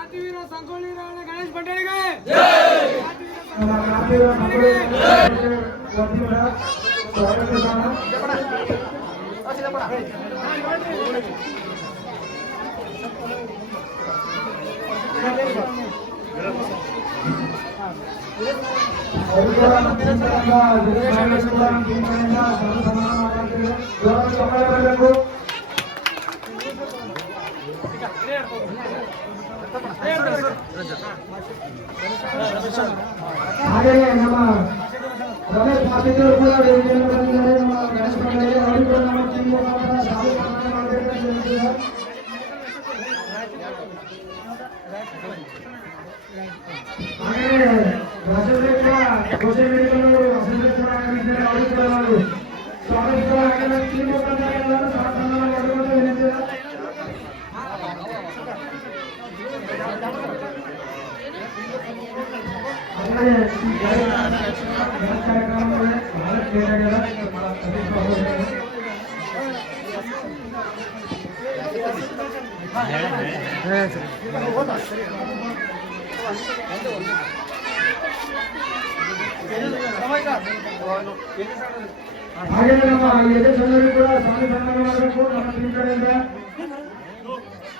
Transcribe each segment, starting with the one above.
ಕ್ರಾಂತಿವೀರ ಸಂಗೊಳ್ಳಿ ರಾಯಣ್ಣ ಗಣೇಶ್ ಭಂಡಾರಿಗೆ ನಮ್ಮ ಕ್ರಾಂತಿಯ ಮಕ್ಕಳು ವತಿಯಿಂದ ಸ್ವಾಗತಿಸೋಣ. ಅವರು ಕೂಡ ನಮ್ಮ ಚಿಂತನೆಯಿಂದ ಜೊತೆ ಭಾಗವಹಿಸಿದ ನಮ್ಮ ಚಿಂತನೆಯಿಂದ ಸರ್ವ ಸನ್ಮಾನ ಮಾಡ್ತಿದ್ದೇವೆ. ಜೋರಾಗಿ ಚಪ್ಪಾಳೆ ಬರಬೇಕು. ಹಾಗೆಯೇ ನಮ್ಮ ರಮೇಶ್ ಮಾಸಿಕರು ಕೂಡ ವೇದಿಕೆಯಲ್ಲಿ ಬಂದಿದ್ದಾರೆ ನಮ್ಮ ಗಣೇಶ ಮಂಡಳಿಗೆ ಅವರು ಕೂಡ ನಮ್ಮ ಟೀಮ್ ಮುಖಾಂತರ ಶಾಲೆ ಸನ್ಮಾನ ಮಾಡಬೇಕಂತ ಹೇಳ್ತಿದ್ದಾರೆ ಹಾಗೆಯೇ ರಾಜೇಂದ್ರ ಕೂಡ ಘೋಷಣೆ ವೇದಿಕೆಯವರು ರಾಜೇಂದ್ರ ಕೂಡ ಆಗಿದ್ದಾರೆ ಅವರು ಕೂಡ ನಾವು ಸ್ವಾಗತಿಸುವ ಹಾಗೆ ನಮ್ಮ ಟೀಮ್ ಮುಖಾಂತರ ಎಲ್ಲರೂ ಸಹ ಸನ್ಮಾನ ಮಾಡಬೇಕಂತ ವಿನಂತಿದ್ದಾರೆ ಹಾಗೆಯೇ ಈ ಕಾರ್ಯಕ್ರಮ ಕಾರ್ಯಕ್ರಮದಲ್ಲಿ ಬಹಳ ಕ್ರಿಯೆಯಾಗಿದೆ ಅದಕ್ಕೆ ಹೋಗ್ಬೇಕು. ಹಾಗೆ ನಮ್ಮ ಎದೆ ಜನರು ಕೂಡ ಸ್ವಾಮಿ ಸನ್ಮಾನ ಮಾಡಬೇಕು ನಮ್ಮ ಟೀಮ್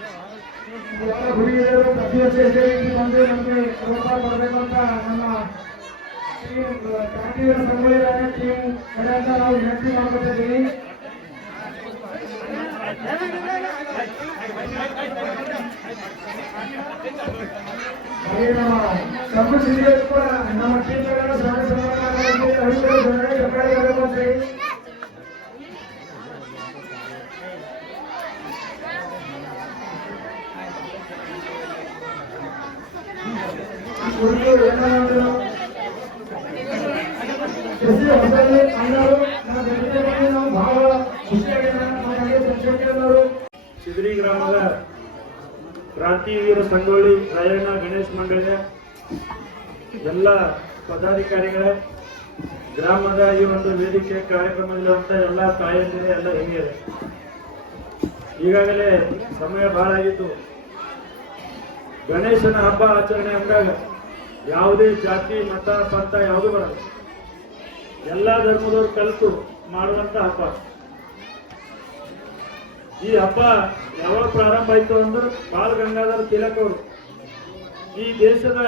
ಕಡೆಯಿಂದ ಎಲ್ಲ ಹುಡುಗಿಯರು ಪ್ರತಿ ವರ್ಷ ಇದೇ ರೀತಿ ಬಂದು ನಮಗೆ ಪ್ರೋತ್ಸಾಹ ಕೊಡಬೇಕು ಅಂತ ನಮ್ಮ ಟೀಮ್ ಕ್ರಾಂತಿವೀರ ಸಂಗೊಳ್ಳಿ ರಾಯಣ್ಣ ಟೀಮ್ ಕಡೆಯಿಂದ ನಾವು ವಿನಂತಿ ಮಾಡ್ಕೊತಿದ್ದೀವಿ ಹಾಗೆ ನಮ್ಮ ಕಬ್ಬು ಸಿರಿಯರು ಕೂಡ ನಮ್ಮ ಟೀಮ್ ಕಡೆಯಿಂದ ಸ್ವಾಮಿ ಸನ್ಮಾನ ಮಾಡೋದಕ್ಕೆ ಐದು ಜನರಿಗೆ ಚಪ್ಪಾಳೆ ಬರಬೇಕು ಅಂತ ಹೇಳಿ ಹುಡುಗರು ಏನಾದ್ರು ಕೃಷಿ ಹೊಸಲ್ಲಿ ಅಣ್ಣರು ನಮ್ಮ ಜೊತೆ ಬಂದು ನಾವು ಬಹಳ ಖುಷಿಯಾಗಿದ್ದಾರೆ ನಮ್ಮ ಹಾಗೆ ಸಂಶೋಧನೆಯವರು ಸಿದ್ರಿ ಗ್ರಾಮದ ಕ್ರಾಂತಿವೀರ ಸಂಗೊಳ್ಳಿ, ರಾಯಣ್ಣ, ಗಣೇಶ್ ಮಂಡಳಿಯ ಎಲ್ಲ ಪದಾಧಿಕಾರಿಗಳೇ, ಗ್ರಾಮದ ಈ ಒಂದು ವೇದಿಕೆ ಕಾರ್ಯಕ್ರಮದಲ್ಲಿರುವಂತ ಎಲ್ಲ ತಾಯಂದಿರೇ ಎಲ್ಲ ಹಿರಿಯರೇ ಈಗಾಗಲೇ ಸಮಯ ಬಹಳ ಆಗಿತ್ತು. ಗಣೇಶನ ಹಬ್ಬ ಆಚರಣೆ ಅಂದಾಗ ಯಾವುದೇ ಜಾತಿ, ಮತ, ಪಂಥ ಯಾವುದು ಬರಲ್ಲ ಎಲ್ಲ ಧರ್ಮದವರು ಕಲಿತು ಮಾಡುವಂತ ಹಬ್ಬ. ಈ ಹಬ್ಬ ಯಾವಾಗ ಪ್ರಾರಂಭ ಆಯ್ತು ಅಂದ್ರೆ ಬಾಲ್ ಗಂಗಾಧರ ತಿಲಕ್ ಅವರು. ಈ ದೇಶದ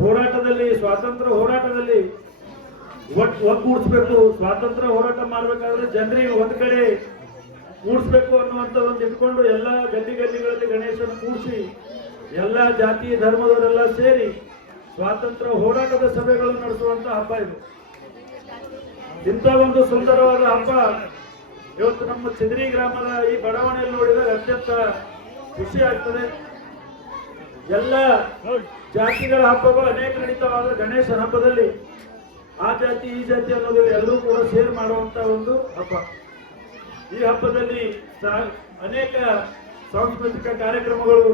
ಹೋರಾಟದಲ್ಲಿ, ಸ್ವಾತಂತ್ರ್ಯ ಹೋರಾಟದಲ್ಲಿ ಒಗ್ಗೂಡಿಸ್ಬೇಕು. ಸ್ವಾತಂತ್ರ್ಯ ಹೋರಾಟ ಮಾಡ್ಬೇಕಾದ್ರೆ ಜನರಿಗೆ ಒಂದ್ ಕಡೆ ಕೂಡಿಸ್ಬೇಕು ಅನ್ನುವಂತ ಒಂದು ಇಟ್ಕೊಂಡು ಎಲ್ಲ ಗಲ್ಲಿ ಗಲ್ಲಿಗಳಲ್ಲಿ ಗಣೇಶನ ಕೂಡಿಸಿ ಎಲ್ಲ ಜಾತಿ ಧರ್ಮದವರೆಲ್ಲ ಸೇರಿ ಸ್ವಾತಂತ್ರ್ಯ ಹೋರಾಟದ ಸಭೆಗಳು ನಡೆಸುವಂತ ಹಬ್ಬ ಇದು. ಇಂಥ ಒಂದು ಸುಂದರವಾದ ಹಬ್ಬ ಇವತ್ತು ನಮ್ಮ ಚಿದ್ರಿ ಗ್ರಾಮದ ಈ ಬಡಾವಣೆಯಲ್ಲಿ ನೋಡಿದಾಗ ಅತ್ಯಂತ ಖುಷಿ ಆಗ್ತದೆ. ಎಲ್ಲ ಜಾತಿಗಳ ಹಬ್ಬಗಳು ಅನೇಕ ನಡೀತಾವಾದ ಗಣೇಶನ ಹಬ್ಬದಲ್ಲಿ ಆ ಜಾತಿ, ಈ ಜಾತಿ ಅನ್ನೋದಿಲ್ಲ ಎಲ್ಲರೂ ಕೂಡ ಸೇರ್ ಮಾಡುವಂತ ಒಂದು ಹಬ್ಬ. ಈ ಹಬ್ಬದಲ್ಲಿ ಅನೇಕ ಸಾಂಸ್ಕೃತಿಕ ಕಾರ್ಯಕ್ರಮಗಳು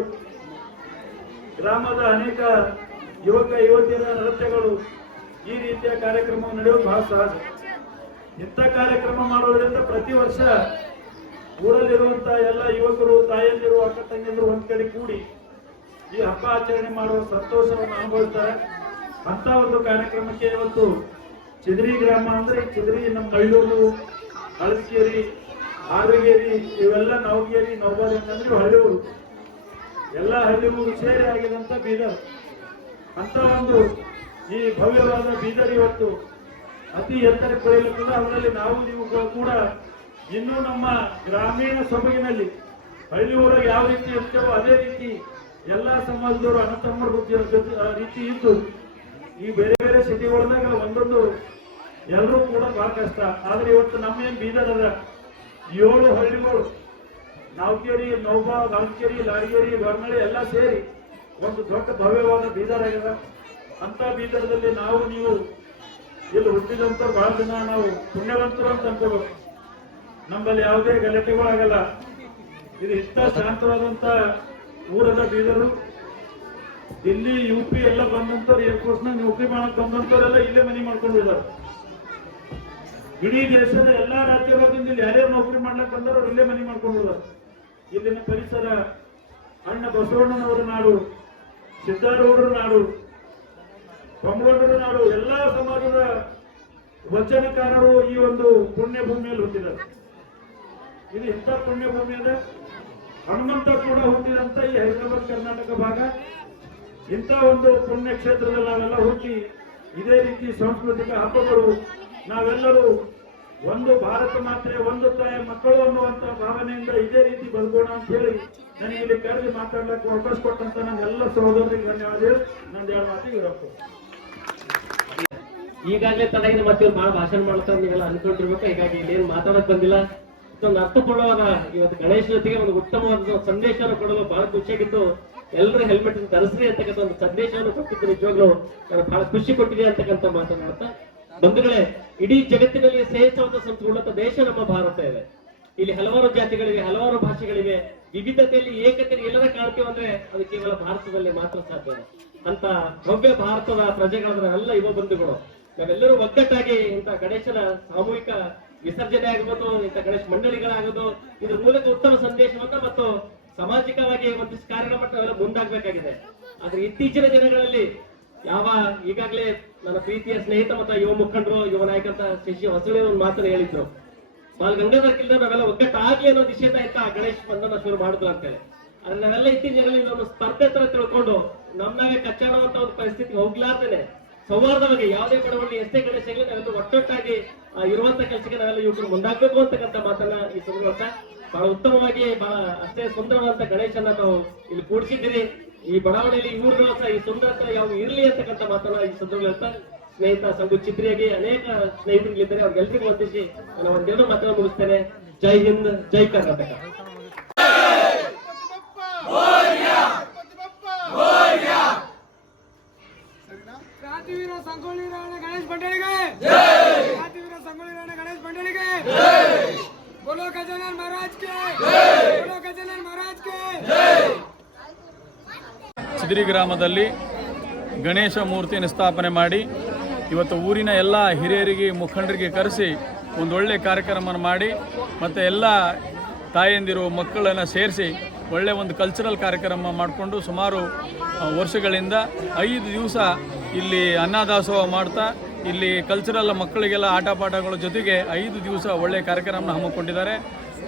ಗ್ರಾಮದ ಅನೇಕ ಯುವಕ, ಯುವತಿಯರ ನೃತ್ಯಗಳು ಈ ರೀತಿಯ ಕಾರ್ಯಕ್ರಮ ನಡೆಯೋದು ಬಹಳ ಸಹಜ. ಇಂಥ ಕಾರ್ಯಕ್ರಮ ಮಾಡೋದ್ರಿಂದ ಪ್ರತಿ ವರ್ಷ ಊರಲ್ಲಿರುವಂತಹ ಎಲ್ಲ ಯುವಕರು ತಾಯಿಯಲ್ಲಿರುವ ಅಕ್ಕ ತಂಗಿಯಂದಿರು ಒಂದ್ ಕಡೆ ಕೂಡಿ ಈ ಹಬ್ಬ ಆಚರಣೆ ಮಾಡುವ ಸಂತೋಷವನ್ನು ಅನುಭವಿಸ್ತಾರೆ. ಅಂತ ಒಂದು ಕಾರ್ಯಕ್ರಮಕ್ಕೆ ಇವತ್ತು ಚಿದ್ರಿ ಗ್ರಾಮ ಅಂದ್ರೆ ಚಿದ್ರಿ, ನಮ್ಮ ಹಳ್ಳೂರು, ಹಳಸ್ಕೇರಿ ಹಾವಗೇರಿ ಇವೆಲ್ಲ ನವಗೇರಿ ನವಬಾರಿ ಅಂತಂದ್ರೆ ಹಳ್ಳಿಯೂರು ಎಲ್ಲ ಹಳ್ಳಿಗಳು ಸೇರಿ ಆಗಿದಂತ ಬೀದರ್. ಅಂತ ಒಂದು ಈ ಭವ್ಯವಾದ ಬೀದರ್ ಇವತ್ತು ಅತಿ ಎತ್ತರಕ್ಕೆ ಕೂಡ ಅದರಲ್ಲಿ ನಾವು ನೀವು ಕೂಡ ಇನ್ನೂ ನಮ್ಮ ಗ್ರಾಮೀಣ ಸೊಬಗಿನಲ್ಲಿ ಹಳ್ಳಿ ಊರಾಗ ಯಾವ ರೀತಿ ಇರ್ತೇವೋ ಅದೇ ರೀತಿ ಎಲ್ಲ ಸಮಾಜದವರು ಅಣ್ಣ ತಮ್ಮರ ಜೊತೆ- ಜೊತೆ- ಆ ರೀತಿ ಇದ್ದು ಈ ಬೇರೆ ಬೇರೆ ಸಿಟಿ ಒಳದಾಗ ಒಂದೊಂದು ಎಲ್ಲರೂ ಕೂಡ ಬಹಳ ಕಷ್ಟ ಆದ್ರೆ ಇವತ್ತು ನಮ್ಮೇನ್ ಬೀದರ್ ಅದ? ಏಳು ಹಳ್ಳಿಗಳು ನಾವ್ಕೇರಿ ನೌಬಾ ಗಾಂಕೇರಿ ಲಾರಿಗೇರಿ ಬರ್ನಳ್ಳಿ ಎಲ್ಲ ಸೇರಿ ಒಂದು ದೊಡ್ಡ ಭವ್ಯವಾದ ಬೀದರ್ ಆಗ್ಯದ ಅಂತ ಬೀದರದಲ್ಲಿ ನಾವು, ನೀವು ಇಲ್ಲಿ ಹುಟ್ಟಿದಂತ ಬಹಳ ದಿನ ನಾವು ಪುಣ್ಯವಂತರು ಅಂತ ಅನ್ಕೋಬೇಕು. ನಮ್ಮಲ್ಲಿ ಯಾವುದೇ ಗಲಾಟೆಗಳಾಗಲ್ಲ. ಇದು ಇಂಥ ಶಾಂತವಾದಂತ ಊರದ ಬೀದರು. ದಿಲ್ಲಿ, ಯು ಪಿ ಎಲ್ಲ ಬಂದಂತವ್ರು ಏರ್ಫೋರ್ಸ್ನ ನೌಕರಿ ಮಾಡಕ್ ಬಂದಂತವ್ರೆಲ್ಲ ಇಲ್ಲೇ ಮನೆ ಮಾಡ್ಕೊಂಡು ಇದ್ದಾರೆ ಇಡೀ ದೇಶದ ಎಲ್ಲಾ ರಾಜ್ಯಗಳಿಂದ ಇಲ್ಲಿ ಯಾರ್ಯಾರು ನೌಕರಿ ಮಾಡ್ಲಕ್ ಬಂದಾರ ಅವ್ರು ಇಲ್ಲೇ ಮನೆ ಮಾಡ್ಕೊಂಡು ಇದ್ದಾರೆ ಇಲ್ಲಿನ ಪರಿಸರ, ಅಣ್ಣ ಬಸವಣ್ಣನವರ ನಾಡು ಸಿದ್ದಾರೂಢರ ನಾಡು ಪಂಬೋಡರ ನಾಡು, ಎಲ್ಲಾ ಸಮಾಜದ ವಚನಕಾರರು ಈ ಒಂದು ಪುಣ್ಯ ಭೂಮಿಯಲ್ಲಿ ಹುಟ್ಟಿದ್ದಾರೆ. ಇದು ಇಂಥ ಪುಣ್ಯ ಅದ ಹನುಮಂತ ಕೂಡ ಹುಟ್ಟಿದಂತ ಈ ಹೈದರಾಬಾದ್, ಕರ್ನಾಟಕ ಭಾಗ. ಇಂಥ ಒಂದು ಪುಣ್ಯ ಕ್ಷೇತ್ರದಲ್ಲಿ ನಾವೆಲ್ಲ ಹುಟ್ಟಿ ಇದೇ ರೀತಿ ಸಾಂಸ್ಕೃತಿಕ ಹಬ್ಬಗಳು ನಾವೆಲ್ಲರೂ ಒಂದು ಭಾರತ ಮಾತ್ರೆ ಒಂದು ತಾಯಿ ಮಕ್ಕಳು ಅನ್ನುವಂತ ಭಾವನೆಯಿಂದ ಇದೇ ರೀತಿ ಬದುಕೋಣ ಅಂತ ಹೇಳಿ ನನಗೆ ಇಲ್ಲಿ ಕರೆದು ಮಾತಾಡ್ಲಿಕ್ಕೆ ಅವಕಾಶ ಕೊಟ್ಟಂತ ನನ್ನ ಎಲ್ಲ ಸಹೋದರರಿಗೆ ಧನ್ಯವಾದ ಹೇಳಿ. ನಂದು ಎರಡು ಮಾತಿಗೆ ಇರಪ್ಪ. ಈಗಾಗಲೇ ತನಗಿನ ಮತ್ತೆ ಬಹಳ ಭಾಷಣ ಮಾಡ್ತಾರೆ ನೀವೆಲ್ಲ ಅನ್ಕೊಂಡಿರ್ಬೇಕು. ಹೀಗಾಗಿ ಇಲ್ಲೇನು ಮಾತಾಡಕ್ ಬಂದಿಲ್ಲ. ಒಂದು ಅರ್ಥಪೂರ್ಣವಾದ ಇವತ್ತು ಗಣೇಶ ಜೊತೆಗೆ ಒಂದು ಉತ್ತಮವಾದ ಸಂದೇಶವನ್ನು ಕೊಡಲು ಬಹಳ ಖುಷಿಯಾಗಿತ್ತು. ಎಲ್ಲರೂ ಹೆಲ್ಮೆಟ್ ಧರಿಸ್ರಿ ಅಂತಕ್ಕಂಥ ಒಂದು ಸಂದೇಶವನ್ನು ಕೊಟ್ಟಿದ್ದು ನಿಜವಾಗ್ಲೂ ಬಹಳ ಖುಷಿ ಕೊಟ್ಟಿದೆ ಅಂತಕ್ಕಂಥ ಮಾತನಾಡ್ತಾ ಬಂಧುಗಳೇ, ಇಡೀ ಜಗತ್ತಿನಲ್ಲಿ ಶ್ರೇಷ್ಠವಾದ ಸಂಸ್ಕೃತ ದೇಶ ನಮ್ಮ ಭಾರತ ಇದೆ. ಇಲ್ಲಿ ಹಲವಾರು ಜಾತಿಗಳಿವೆ, ಹಲವಾರು ಭಾಷೆಗಳಿವೆ. ವಿವಿಧತೆಯಲ್ಲಿ ಏಕತೆ ಎಲ್ಲರ ಕಾಣ್ತೀವಿ ಅಂದ್ರೆ ಅದು ಕೇವಲ ಭಾರತದಲ್ಲಿ ಮಾತ್ರ ಸಾಧ್ಯ ಅಂತ ಭವ್ಯ ಭಾರತದ ಪ್ರಜೆಗಳಾದ ಎಲ್ಲ ಯುವ ಬಂಧುಗಳು, ನಾವೆಲ್ಲರೂ ಒಗ್ಗಟ್ಟಾಗಿ ಇಂಥ ಗಣೇಶನ ಸಾಮೂಹಿಕ ವಿಸರ್ಜನೆ ಆಗಬಹುದು ಇಂಥ ಗಣೇಶ ಮಂಡಳಿಗಳಾಗೋದು, ಇದ್ರ ಮೂಲಕ ಉತ್ತಮ ಸಂದೇಶವನ್ನ ಮತ್ತು ಸಾಮಾಜಿಕವಾಗಿ ಒಂದಿಷ್ಟು ಕಾರ್ಯಕ್ರಮ ಮಟ್ಟ ಮುಂದಾಗಬೇಕಾಗಿದೆ. ಆದ್ರೆ ಇತ್ತೀಚಿನ ದಿನಗಳಲ್ಲಿ ಯಾವ ಈಗಾಗಲೇ ನನ್ನ ಪ್ರೀತಿಯ ಸ್ನೇಹಿತ ಮತ್ತು ಯುವ ಮುಖಂಡರು, ಯುವ ನಾಯಕಂತ ಶಶಿ ಹೊಸಳೆ ಒಂದು ಮಾತನ್ನು ಹೇಳಿದ್ರು. ಬಾಲ್ ಗಂಗಾಧರ್ ಕಿಲ್ದ ನಾವೆಲ್ಲ ಒಗ್ಗಟ್ಟಾಗಿ ಅನ್ನೋ ನಿಷೇಧ ಆಯ್ತಾ ಗಣೇಶ್ ಬಂಧನ ಶುರು ಮಾಡಿದ್ರು ಅಂತೇಳಿ ಆದ್ರೆ ನಾವೆಲ್ಲ ಇತ್ತೀಚಿನ ಇದೊಂದು ಸ್ಪರ್ಧೆ ತರ ತಿಳ್ಕೊಂಡು ನಮ್ನಾಗೆ ಕಚ್ಚಾಡುವಂತ ಒಂದು ಪರಿಸ್ಥಿತಿಗೆ ಹೋಗ್ಲಾರ್ದೇನೆ. ಸೌಹಾರ್ದವಾಗಿ ಯಾವುದೇ ಕಡೆಗಳಲ್ಲಿ ಎಷ್ಟೇ ಗಣೇಶ ಆಗಲಿ ನಾವೆಲ್ಲ ಒಟ್ಟೊಟ್ಟಾಗಿ ಇರುವಂತ ಕೆಲಸಕ್ಕೆ ನಾವೆಲ್ಲ ಯುವಕರು ಮುಂದಾಗಬೇಕು ಅಂತಕ್ಕಂಥ ಮಾತನ್ನ ಈ ಸಂದರ್ಭ. ಬಹಳ ಉತ್ತಮವಾಗಿ ಬಹಳ ಅಷ್ಟೇ ಸುಂದರವಾದಂತ ಗಣೇಶನ ನಾವು ಇಲ್ಲಿ ಕೂಡಿಸಿದ್ದೀರಿ. ಈ ಬಡಾವಣೆಯಲ್ಲಿ ಇವ್ರು ಊರುಗಳು ಸಹ ಈ ಸುಂದರತೆ ಯಾವ ಇರಲಿ ಅಂತಕ್ಕಂಥ ಮಾತನ್ನ ಈ ಸಂದರ್ಭದಲ್ಲಿ ಸ್ನೇಹಿತ ಸಂಘ ಚಿತ್ರಿಯಾಗಿ ಅನೇಕ ಸ್ನೇಹಿತರುಗಳಿದ್ದಾರೆ. ಅವ್ರಿಗೆಲ್ಲರಿಗೂ ವಂದಿಸಿ ನಾನು ಒಂದೆರಡು ಮಾತನ್ನು ಮುಗಿಸ್ತೇನೆ. ಜೈ ಹಿಂದ್ ಜೈ ಕರ್ನಾಟಕ. ಕ್ರಾಂತಿವೀರ ಸಂಗೊಳ್ಳಿ ರಾಣ ಗಣೇಶ್ ಮಂಡಳಿಗೆ. ಕ್ರಾಂತಿವೀರ ಸಂಗೊಳ್ಳಿ ರಾಣ ಗಣೇಶ್ ಮಂಡಳಿಗೆ. ಬೋಲೋ ಗಜಾನನ್ ಮಹಾರಾಜ್ ಕೆ ಬೋಲೋ ಗಜಾನನ್ ಮಹಾರಾಜ್ ಕೆ ಚಿದಿರಿ ಗ್ರಾಮದಲ್ಲಿ ಗಣೇಶ ಮೂರ್ತಿಯನ್ನು ಸ್ಥಾಪನೆ ಮಾಡಿ ಇವತ್ತು ಊರಿನ ಎಲ್ಲ ಹಿರಿಯರಿಗೆ ಮುಖಂಡರಿಗೆ ಕರೆಸಿ ಒಂದು ಒಂದೊಳ್ಳೆ ಕಾರ್ಯಕ್ರಮವನ್ನು ಮಾಡಿ ಮತ್ತು ಎಲ್ಲ ತಾಯಂದಿರು ಮಕ್ಕಳನ್ನು ಸೇರಿಸಿ ಒಳ್ಳೆಯ ಒಂದು ಕಲ್ಚರಲ್ ಕಾರ್ಯಕ್ರಮ ಮಾಡಿಕೊಂಡು ಸುಮಾರು ವರ್ಷಗಳಿಂದ ಐದು ದಿವಸ ಇಲ್ಲಿ ಅನ್ನದಾಸೋಹ ಮಾಡ್ತಾ ಇಲ್ಲಿ ಕಲ್ಚರಲ್ ಮಕ್ಕಳಿಗೆಲ್ಲ ಆಟ ಪಾಠಗಳ ಜೊತೆಗೆ ಐದು ದಿವಸ ಒಳ್ಳೆಯ ಕಾರ್ಯಕ್ರಮನ ಹಮ್ಮಿಕೊಂಡಿದ್ದಾರೆ.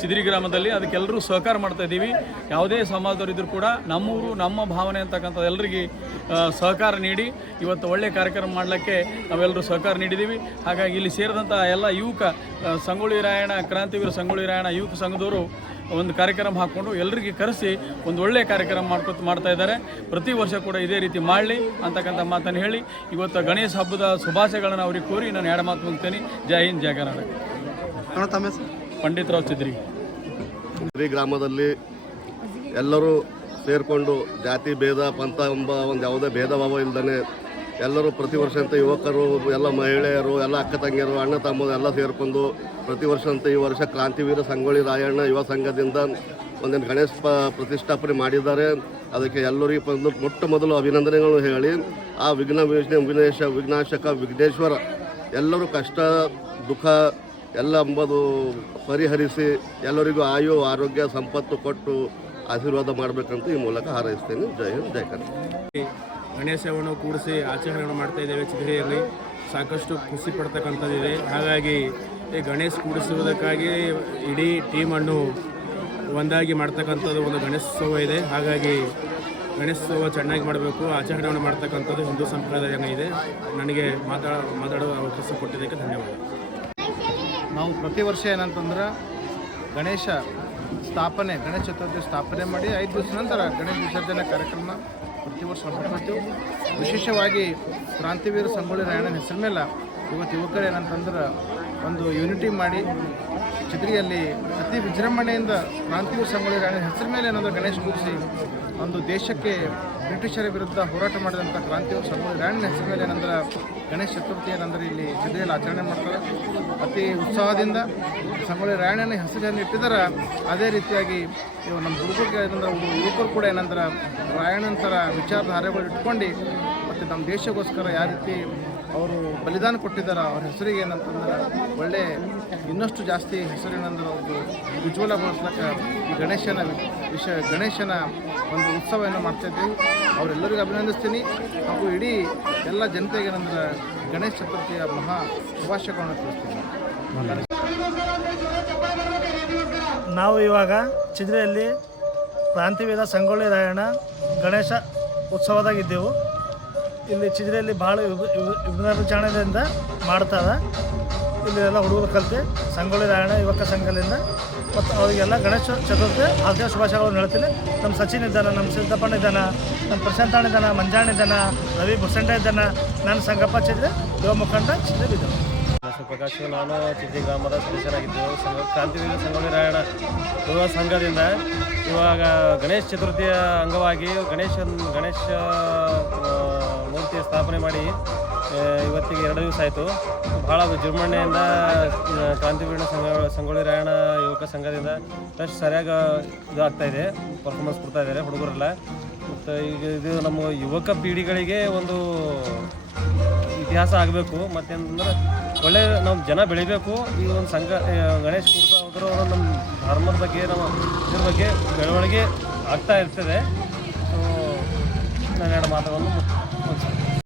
ಚಿದಿರಿ ಗ್ರಾಮದಲ್ಲಿ ಅದಕ್ಕೆಲ್ಲರೂ ಸಹಕಾರ ಮಾಡ್ತಾ ಇದ್ದೀವಿ. ಯಾವುದೇ ಸಮಾಜದವರು ಇದ್ರೂ ಕೂಡ ನಮ್ಮೂರು, ನಮ್ಮ ಭಾವನೆ ಅಂತಕ್ಕಂಥ ಎಲ್ಲರಿಗೆ ಸಹಕಾರ ನೀಡಿ, ಇವತ್ತು ಒಳ್ಳೆಯ ಕಾರ್ಯಕ್ರಮ ಮಾಡಲಿಕ್ಕೆ ನಾವೆಲ್ಲರೂ ಸಹಕಾರ ನೀಡಿದ್ದೀವಿ. ಹಾಗಾಗಿ ಇಲ್ಲಿ ಸೇರಿದಂಥ ಎಲ್ಲ ಯುವಕ ಸಂಗೊಳ್ಳಿ ರಾಯಣ್ಣ, ಕ್ರಾಂತಿವೀರ ಸಂಗೊಳ್ಳಿ ರಾಯಣ್ಣ ಯುವಕ ಸಂಘದವರು ಒಂದು ಕಾರ್ಯಕ್ರಮ ಹಾಕ್ಕೊಂಡು ಎಲ್ಲರಿಗೆ ಕರೆಸಿ ಒಂದು ಒಳ್ಳೆಯ ಕಾರ್ಯಕ್ರಮ ಮಾಡ್ಕೊತ ಮಾಡ್ತಾ ಇದ್ದಾರೆ. ಪ್ರತಿ ವರ್ಷ ಕೂಡ ಇದೇ ರೀತಿ ಮಾಡಲಿ ಅಂತಕ್ಕಂಥ ಮಾತನ್ನು ಹೇಳಿ. ಇವತ್ತು ಗಣೇಶ ಹಬ್ಬದ ಶುಭಾಶಯಗಳನ್ನು ಅವ್ರಿಗೆ ಕೋರಿ ನಾನು ಎರಡು ಮಾತು ಮುಗ್ತೇನೆ. ಜೈ ಹಿಂದ್ ಜಯ ಕರ್ನಾಟಕ. ಪಂಡಿತರಾವ್ ಚಿದ್ರಿ. ಚಿದ್ರಿ ಗ್ರಾಮದಲ್ಲಿ ಎಲ್ಲರೂ ಸೇರಿಕೊಂಡು ಜಾತಿ ಭೇದ ಪಂಥ ಎಂಬ ಒಂದು ಯಾವುದೇ ಭೇದ ಭಾವ ಇಲ್ಲದೇ ಎಲ್ಲರೂ ಪ್ರತಿ ವರ್ಷ ಅಂತ ಯುವಕರು, ಎಲ್ಲ ಮಹಿಳೆಯರು, ಎಲ್ಲ ಅಕ್ಕ ತಂಗಿಯರು, ಅಣ್ಣ ತಮ್ಮರು ಎಲ್ಲ ಸೇರಿಕೊಂಡು ಪ್ರತಿ ವರ್ಷ ಅಂತ ಈ ವರ್ಷ ಕ್ರಾಂತಿವೀರ ಸಂಗೊಳ್ಳಿ ರಾಯಣ್ಣ ಯುವ ಸಂಘದಿಂದ ಒಂದಿನ ಗಣೇಶ ಪ, ಪ್ರತಿಷ್ಠಾಪನೆ ಮಾಡಿದ್ದಾರೆ. ಅದಕ್ಕೆ ಎಲ್ಲರಿಗೂ ಬಂದು ಮೊಟ್ಟ ಮೊದಲು ಅಭಿನಂದನೆಗಳು ಹೇಳಿ, ಆ ವಿಘ್ನ ವಿಘ್ನ ವಿಘ್ನೇಶ, ವಿಘ್ನಾಶಕ ವಿಘ್ನೇಶ್ವರ ಎಲ್ಲರೂ ಕಷ್ಟ, ದುಃಖ ಎಲ್ಲ ಎಂಬುದು ಪರಿಹರಿಸಿ ಎಲ್ಲರಿಗೂ ಆಯು, ಆರೋಗ್ಯ, ಸಂಪತ್ತು ಕೊಟ್ಟು ಆಶೀರ್ವಾದ ಮಾಡಬೇಕಂತ ಈ ಮೂಲಕ ಹಾರೈಸ್ತೇನೆ. ಜೈ ಹಿಂದ್ ಜೈ ಕರ್ನಾಟಕ. ಗಣೇಶವನ್ನು ಕೂಡಿಸಿ ಆಚರಣೆ ಮಾಡ್ತಾ ಇದ್ದೇವೆ ಚಿಗರಿಯಲ್ಲಿ ಸಾಕಷ್ಟು ಖುಷಿ ಪಡ್ತಕ್ಕಂಥದ್ದಿದೆ ಹಾಗಾಗಿ ಈ ಗಣೇಶ ಕೂಡಿಸುವುದಕ್ಕಾಗಿ ಇಡೀ ಟೀಮನ್ನು ಒಂದಾಗಿ ಮಾಡ್ತಕ್ಕಂಥದ್ದು ಒಂದು ಗಣೇಶೋತ್ಸವ ಇದೆ. ಹಾಗಾಗಿ ಗಣೇಶೋತ್ಸವ ಚೆನ್ನಾಗಿ ಮಾಡಬೇಕು. ಆಚರಣೆಯನ್ನು ಮಾಡ್ತಕ್ಕಂಥದ್ದು ಹಿಂದೂ ಸಂಪ್ರದಾಯ ಇದೆ. ನನಗೆ ಮಾತಾಡ ಮಾತಾಡುವ ಅವಕಾಶ ಕೊಟ್ಟಿದ್ದಕ್ಕೆ ಧನ್ಯವಾದ. ನಾವು ಪ್ರತಿ ವರ್ಷ ಏನಂತಂದ್ರೆ ಗಣೇಶ ಸ್ಥಾಪನೆ, ಗಣೇಶ ಚತುರ್ಥಿ ಸ್ಥಾಪನೆ ಮಾಡಿ ಐದು ದಿವಸ ನಂತರ ಗಣೇಶ ವಿಸರ್ಜನೆ ಕಾರ್ಯಕ್ರಮ ಪ್ರತಿ ವರ್ಷ ಮಾಡ್ಕೊಳ್ತೀವಿ ವಿಶೇಷವಾಗಿ ಕ್ರಾಂತಿವೀರ ಸಂಗೊಳ್ಳಿ ರಾಯಣ್ಣನ ಹೆಸರು ಮೇಲೆ ಇವತ್ತು ಯುವಕರು ಏನಂತಂದ್ರೆ ಒಂದು ಯೂನಿಟಿ ಮಾಡಿ ಚಿತ್ರಿಯಲ್ಲಿ ಅತಿ ವಿಜೃಂಭಣೆಯಿಂದ ಕ್ರಾಂತಿವೀರ ಸಂಗೊಳ್ಳಿ ರಾಯಣ್ಣನ ಹೆಸರು ಮೇಲೆ ಏನಂದ್ರೆ ಗಣೇಶ ಕೂರಿಸಿ ಒಂದು ದೇಶಕ್ಕೆ ಬ್ರಿಟಿಷರ ವಿರುದ್ಧ ಹೋರಾಟ ಮಾಡಿದಂಥ ಕ್ರಾಂತಿಯು ಸಂಗೊಳ್ಳಿ ಗ್ರ್ಯಾಂಡ್ ಮೇಲೆ ಏನಂದ್ರೆ ಗಣೇಶ ಚತುರ್ಥಿ ಏನಂದ್ರೆ ಇಲ್ಲಿ ಜಿಲ್ಲೆಯಲ್ಲಿ ಆಚರಣೆ ಮಾಡ್ತಾರೆ. ಅತಿ ಉತ್ಸಾಹದಿಂದ ಸಂಗೊಳ್ಳಿ ರಾಯಣ್ಣನ ಹೆಸರನ್ನು ಇಟ್ಟಿದ್ದಾರೆ. ಅದೇ ರೀತಿಯಾಗಿ ಇವು ನಮ್ಮ ಹುಡುಗರಿಗೆ ಏನಂದ್ರೆ ಯುವಕರು ಕೂಡ ಏನಂದ್ರೆ ರಾಯಣ್ಣನ ಥರ ವಿಚಾರಧಾರೆಗಳು ಇಟ್ಕೊಂಡು ಮತ್ತು ನಮ್ಮ ದೇಶಕ್ಕೋಸ್ಕರ ಯಾವ ರೀತಿ ಅವರು ಬಲಿದಾನ ಕೊಟ್ಟಿದ್ದಾರೆ, ಅವ್ರ ಹೆಸರಿಗೆ ಏನಂತಂದ್ರೆ ಒಳ್ಳೆ ಇನ್ನಷ್ಟು ಜಾಸ್ತಿ ಹೆಸರಿನಂದ್ರೆ ಒಂದು ಉಜ್ವಲಗೊಳಿಸ್ಲಕ್ಕ ಈ ಗಣೇಶನ ವಿಷಯ ಗಣೇಶನ ಒಂದು ಉತ್ಸವವನ್ನು ಮಾಡ್ತಾಯಿದ್ದೀವಿ ಅವರೆಲ್ಲರಿಗೂ ಅಭಿನಂದಿಸ್ತೀನಿ. ಹಾಗೂ ಇಡೀ ಎಲ್ಲ ಜನತೆಗೆ ಏನಂದ್ರೆ ಗಣೇಶ ಚತುರ್ಥಿಯ ಮಹಾ ಶುಭಾಶಯಗಳನ್ನು ತಿಳಿಸ್ತೀನಿ. ನಾವು ಇವಾಗ ಚಿದ್ರೆಯಲ್ಲಿ ಕ್ರಾಂತಿವೀರ ಸಂಗೊಳ್ಳಿ ರಾಯಣ್ಣ ಗಣೇಶ ಉತ್ಸವದಾಗಿದ್ದೆವು ಇಲ್ಲಿ ಚಿದ್ರೆಯಲ್ಲಿ ಭಾಳ ವಿಭ- ವಿಭ- ವಿಜೃಂಭಣೆಯಿಂದ ಮಾಡ್ತಾರೆ. ಇಲ್ಲಿ ಎಲ್ಲ ಹುಡುಗರು ಕಲಿತು, ಸಂಗೊಳ್ಳಿ ರಾಯಣ್ಣ, ಯುವಕ ಸಂಘದಿಂದ. ಮತ್ತು ಅವರಿಗೆಲ್ಲ ಗಣೇಶ ಚತುರ್ಥಿ ಹಾರ್ದಿಕ ಶುಭಾಶಯಗಳನ್ನು ಹೇಳ್ತೀನಿ ನಮ್ಮ ಸಚಿನ್ ಇದ್ದಾನೆ ನಮ್ಮ ಸಿದ್ದಪ್ಪಣ್ಣ ಇದ್ದಾನೆ ನಮ್ಮ ಪ್ರಶಾಂತ್ ಅಣ್ಣ ಇದ್ದಾನೆ, ಮಂಜಾಣ ಇದ್ದಾನೆ, ರವಿ ಬುಸಂಡ ಇದ್ದಾನೆ, ನಾನು ಸಂಗಪ್ಪ ಚಿದ್ರೆ ಯುವ ಮುಖಂಡ ಚಿದ್ರೆ ಇದ್ದಾನೆ ಪ್ರಕಾಶ್, ನಾನು ಚಿದ್ರಿ ಗ್ರಾಮದ ಸದಸ್ಯರಾಗಿದ್ದೆವು ಸಂಘ ಕ್ರಾಂತಿವೀರ ಸಂಗೊಳ್ಳಿ ರಾಯಣ್ಣ ಯುವ ಸಂಘದಿಂದ. ಇವಾಗ ಗಣೇಶ ಚತುರ್ಥಿಯ ಅಂಗವಾಗಿ ಗಣೇಶನ್ ಗಣೇಶ ಆ, ಮೂರ್ತಿ ಸ್ಥಾಪನೆ ಮಾಡಿ ಇವತ್ತಿಗೆ ಎರಡು ದಿವಸ ಆಯಿತು. ಭಾಳ ವಿಜೃಂಭಣೆಯಿಂದ ಕ್ರಾಂತಿವೀರ್ಣ ಕ್ರಾಂತಿವೀರ ಸಂಘ ಸಂಗೊಳ್ಳಿ ರಾಯಣ ಯುವಕ ಸಂಘದಿಂದ ಎಷ್ಟು ಸರಿಯಾಗಿ ಇದು ಆಗ್ತಾ ಇದೆ ಪರ್ಫಾರ್ಮೆನ್ಸ್ ಕೊಡ್ತಾ ಇದ್ದಾರೆ ಹುಡುಗರೆಲ್ಲ. ಮತ್ತು ಈಗ ಇದು ನಮ್ಮ ಯುವಕ ಪೀಳಿಗೆಗಳಿಗೆ ಒಂದು ಇತಿಹಾಸ ಆಗಬೇಕು. ಮತ್ತೇನಂದ್ರೆ ಒಳ್ಳೆ ನಾವು ಜನ ಬೆಳಿಬೇಕು. ಈ ಒಂದು ಸಂಘ ಗಣೇಶ್ ಕುರ್ತಾ ಅವರು ನಮ್ಮ ಧರ್ಮದ ಬಗ್ಗೆ ನಮ್ಮ ಇದ್ರ ಬಗ್ಗೆ ಬೆಳವಣಿಗೆ ಆಗ್ತಾ ಇರ್ತದೆ. ಸೊ ನಾನು ಎರಡು ಮಾತುಗಳನ್ನು.